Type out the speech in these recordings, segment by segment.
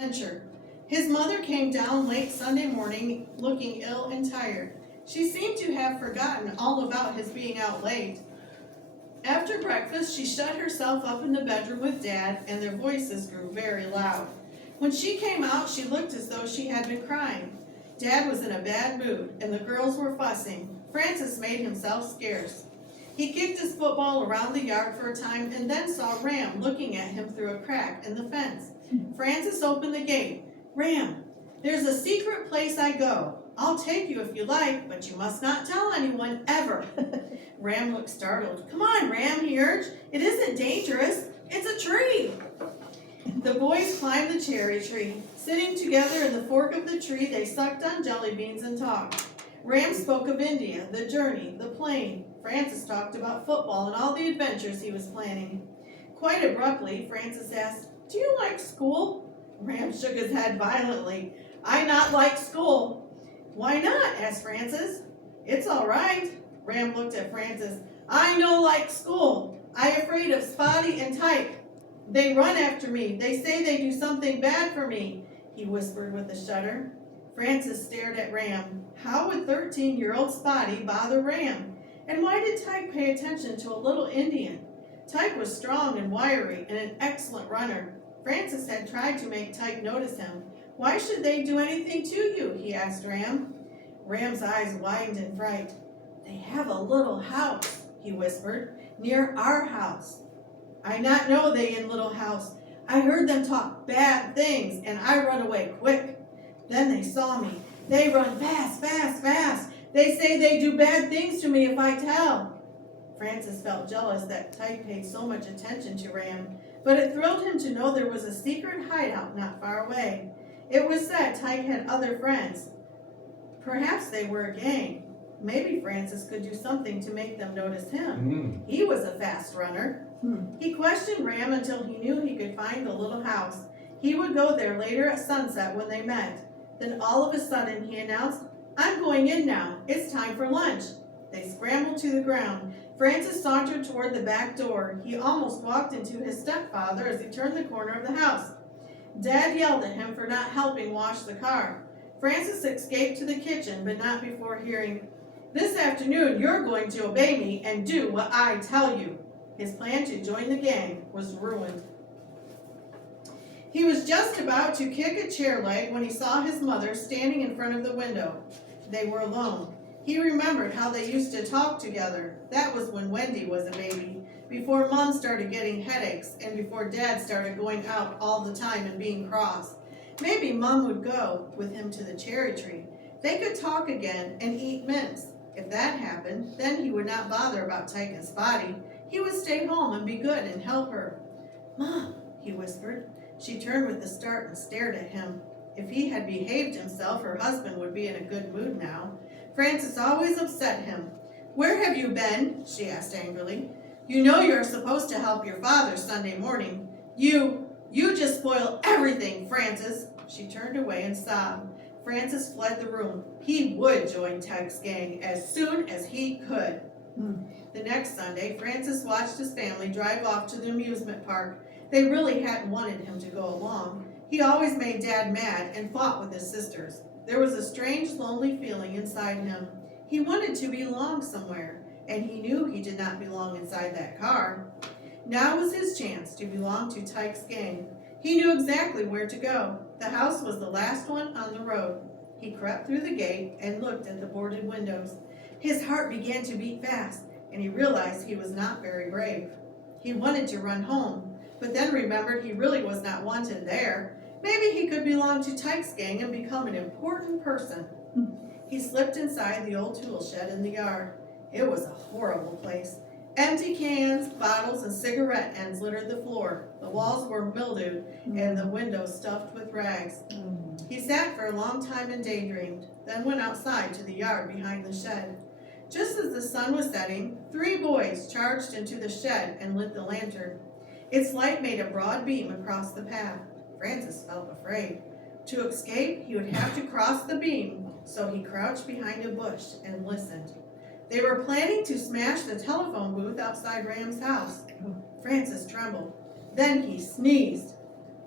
adventure. His mother came down late Sunday morning looking ill and tired. She seemed to have forgotten all about his being out late. After breakfast, she shut herself up in the bedroom with Dad, and their voices grew very loud. When she came out, she looked as though she had been crying. Dad was in a bad mood, and the girls were fussing. Francis made himself scarce. He kicked his football around the yard for a time and then saw Ram looking at him through a crack in the fence. Francis opened the gate. "Ram, there's a secret place I go. I'll take you if you like, but you must not tell anyone, ever." Ram looked startled. "Come on, Ram," he urged. "It isn't dangerous. It's a tree." The boys climbed the cherry tree. Sitting together in the fork of the tree, they sucked on jelly beans and talked. Ram spoke of India, the journey, the plane. Francis talked about football and all the adventures he was planning. Quite abruptly, Francis asked, "Do you like school?" Ram shook his head violently. "I not like school." "Why not?" asked Francis. "It's all right." Ram looked at Francis. "I no like school. I afraid of Spotty and Tyke. They run after me. They say they do something bad for me," he whispered with a shudder. Francis stared at Ram. How would 13-year-old Spotty bother Ram? And why did Tyke pay attention to a little Indian? Tyke was strong and wiry and an excellent runner. Francis had tried to make Tyke notice him. "Why should they do anything to you?" he asked Ram. Ram's eyes widened in fright. "They have a little house," he whispered, "near our house. I not know they in little house. I heard them talk bad things, and I run away quick. Then they saw me. They run fast, fast, fast. They say they do bad things to me if I tell." Francis felt jealous that Tyke paid so much attention to Ram, but it thrilled him to know there was a secret hideout not far away. It was said Tyke had other friends. Perhaps they were a gang. Maybe Francis could do something to make them notice him. He was a fast runner. He questioned Ram until he knew he could find the little house. He would go there later at sunset when they met. Then all of a sudden he announced, "I'm going in now. It's time for lunch." They scrambled to the ground. Francis sauntered toward the back door. He almost walked into his stepfather as he turned the corner of the house. Dad yelled at him for not helping wash the car. Francis escaped to the kitchen, but not before hearing, "This afternoon you're going to obey me and do what I tell you." His plan to join the gang was ruined. He was just about to kick a chair leg when he saw his mother standing in front of the window. They were alone. He remembered how they used to talk together. That was when Wendy was a baby, before Mom started getting headaches, and before Dad started going out all the time and being cross. Maybe Mom would go with him to the cherry tree. They could talk again and eat mints. If that happened, then he would not bother about Tyke and Spotty. He would stay home and be good and help her. "Mom," he whispered. She turned with a start and stared at him. If he had behaved himself, her husband would be in a good mood now. Francis always upset him. "Where have you been?" she asked angrily. "You know you're supposed to help your father Sunday morning. You just spoil everything, Francis." She turned away and sobbed. Francis fled the room. He would join Tyke's gang as soon as he could. The next Sunday, Francis watched his family drive off to the amusement park. They really hadn't wanted him to go along. He always made Dad mad and fought with his sisters. There was a strange, lonely feeling inside him. He wanted to belong somewhere, and he knew he did not belong inside that car. Now was his chance to belong to Tyke's gang. He knew exactly where to go. The house was the last one on the road. He crept through the gate and looked at the boarded windows. His heart began to beat fast, and he realized he was not very brave. He wanted to run home, but then remembered he really was not wanted there. Maybe he could belong to Tyke's gang and become an important person. He slipped inside the old tool shed in the yard. It was a horrible place. Empty cans, bottles, and cigarette ends littered the floor. The walls were mildewed, and the windows stuffed with rags. He sat for a long time and daydreamed, then went outside to the yard behind the shed. Just as the sun was setting, 3 boys charged into the shed and lit the lantern. Its light made a broad beam across the path. Francis felt afraid. To escape, he would have to cross the beam, so he crouched behind a bush and listened. They were planning to smash the telephone booth outside Ram's house. Francis trembled. Then he sneezed.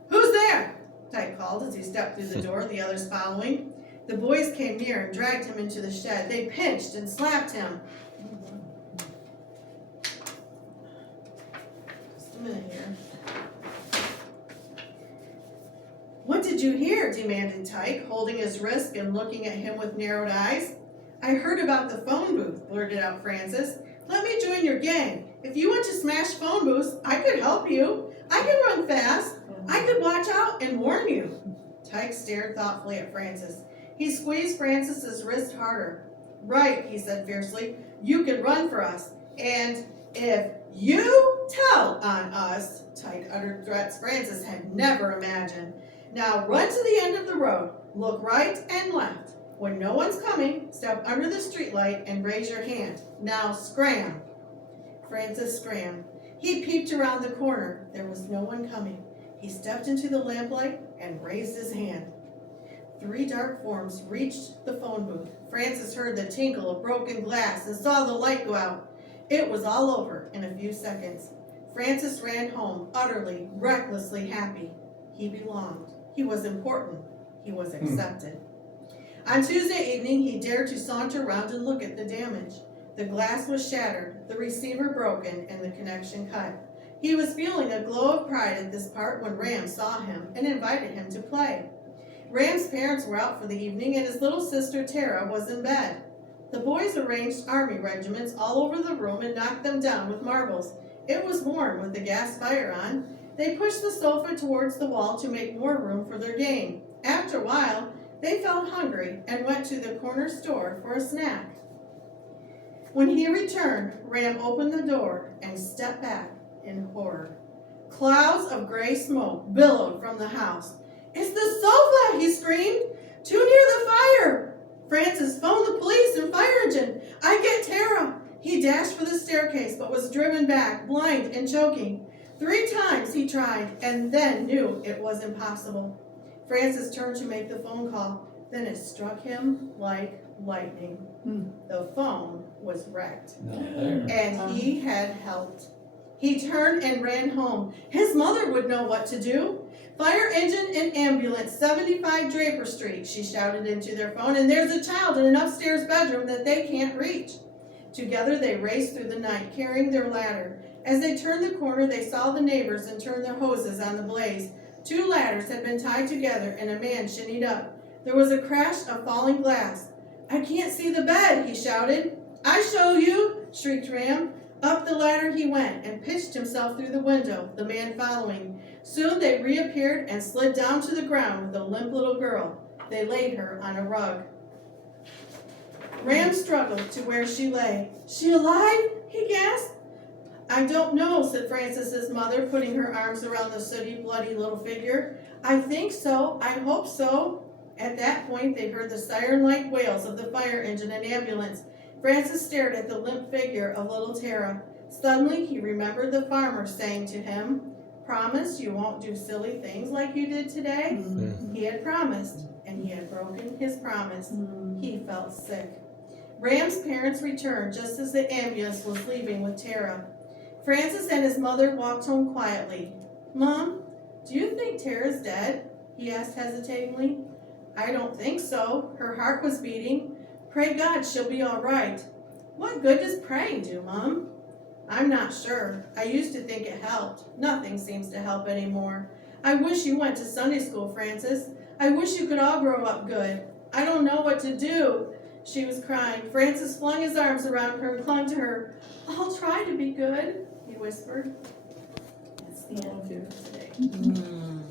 "Who's there?" Tyke called as he stepped through the door, the others following. The boys came near and dragged him into the shed. They pinched and slapped him. Just a minute here. What did you hear? Demanded Tyke, holding his wrist and looking at him with narrowed eyes. I heard about the phone booth, blurted out Francis. Let me join your gang. If you want to smash phone booths, I could help you. I can run fast. I could watch out and warn you. Tyke stared thoughtfully at Francis. He squeezed Francis's wrist harder. Right, he said fiercely. You can run for us. And if you tell on us, Tyke uttered threats Francis had never imagined. Now run to the end of the road. Look right and left. When no one's coming, step under the streetlight and raise your hand. Now scram. Francis scrammed. He peeped around the corner. There was no one coming. He stepped into the lamplight and raised his hand. 3 dark forms reached the phone booth. Francis heard the tinkle of broken glass and saw the light go out. It was all over in a few seconds. Francis ran home, utterly, recklessly happy. He belonged. He was important. He was accepted. On Tuesday evening, he dared to saunter around and look at the damage. The glass was shattered, the receiver broken, and the connection cut. He was feeling a glow of pride at this part when Ram saw him and invited him to play. Ram's parents were out for the evening, and his little sister Tara was in bed. The boys arranged army regiments all over the room and knocked them down with marbles. It was warm with the gas fire on. They pushed the sofa towards the wall to make more room for their game. After a while, they felt hungry and went to the corner store for a snack. When he returned, Ram opened the door and stepped back in horror. Clouds of gray smoke billowed from the house. It's the sofa, he screamed. Too near the fire. Francis, phone the police and fire engine. I get Tara. He dashed for the staircase but was driven back, blind and choking. 3 times he tried and then knew it was impossible. Francis turned to make the phone call. Then it struck him like lightning. The phone was wrecked. And he had helped. He turned and ran home. His mother would know what to do. Fire engine and ambulance, 75 Draper Street, she shouted into their phone, and there's a child in an upstairs bedroom that they can't reach. Together they raced through the night, carrying their ladder. As they turned the corner, they saw the neighbors and turned their hoses on the blaze. 2 ladders had been tied together, and a man shinnied up. There was a crash of falling glass. I can't see the bed, he shouted. I show you, shrieked Ram. Up the ladder he went and pitched himself through the window, the man following. Soon they reappeared and slid down to the ground with a limp little girl. They laid her on a rug. Ram struggled to where she lay. She alive? He gasped. I don't know, said Francis's mother, putting her arms around the sooty, bloody little figure. I think so. I hope so. At that point, they heard the siren-like wails of the fire engine and ambulance. Francis stared at the limp figure of little Tara. Suddenly, he remembered the farmer saying to him, Promise you won't do silly things like you did today? He had promised, and he had broken his promise. He felt sick. Ram's parents returned just as the ambulance was leaving with Tara. Francis and his mother walked home quietly. Mom, do you think Tara's dead? He asked hesitatingly. I don't think so. Her heart was beating. Pray God she'll be all right. What good does praying do, Mom? I'm not sure. I used to think it helped. Nothing seems to help anymore. I wish you went to Sunday school, Francis. I wish you could all grow up good. I don't know what to do. She was crying. Francis flung his arms around her and clung to her. I'll try to be good, he whispered. That's the end of today.